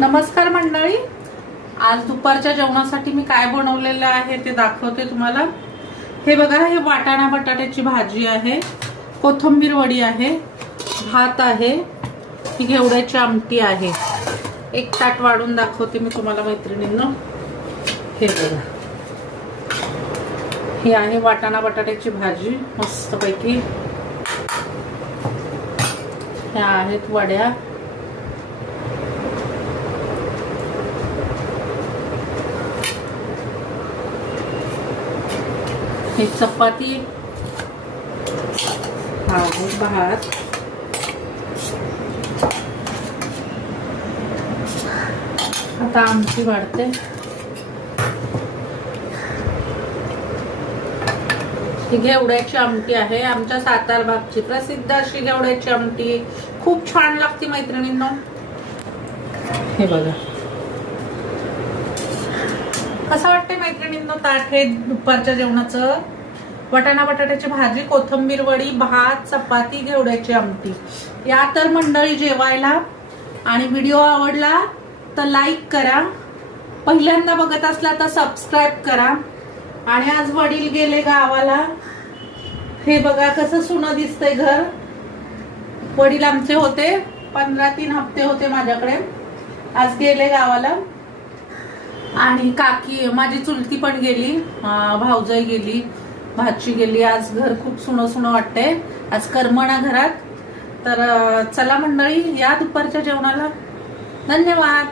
नमस्कार मंडळी, आज दुपारच्या जेवणासाठी मी काय बनवलेलं आहे ते दाखवते तुम्हाला। हे बघा, हे वाटाणा बटाट्याची भाजी आहे, कोथिंबीर वडी आहे, भात आहे, ही घेवड्याची आमटी आहे। एक ताट वाढून दाखवते मी तुम्हाला मैत्रिणींनो। हे बघा, ही आहे वाटाणा बटाट्याची भाजी मस्तपैकी। ह्या आहेत वड्या, हे चपाती, हा आहे भात, आता आमटी वाढते। ही घेवड्याची आमटी आहे, आमच्या सातारा भागची प्रसिद्ध अशी घेवड्याची आमटी, खूप छान लागते मैत्रिणींनो। हे बघा, कसं वाटतंय मैत्रिणींनो ताट हे दुपारच्या जेवणाचं? वाटाणा बटाट्याची भाजी, कोथिंबीर वडी, भात, चपाती, घेवड्याची आमटी। या तर मंडळी जेवायला। आणि व्हिडिओ आवडला तर लाईक करा, पहिल्यांदा बघत असला तर सबस्क्राईब करा। आणि आज वडील गेले गावाला, हे बघा कसं सुनं दिसतंय घर। वडील आमचे होते 15-3 हप्ते होते माझ्याकडे, आज गेले गावाला। आणि काकी माझी चुलती पण गेली, भाऊजाई गेली, भाची गेली। आज घर खूप सुनं सुनं वाटतंय, आज करमना घरात। तर चला मंडळी, या दुपारच्या जेवणाला। धन्यवाद।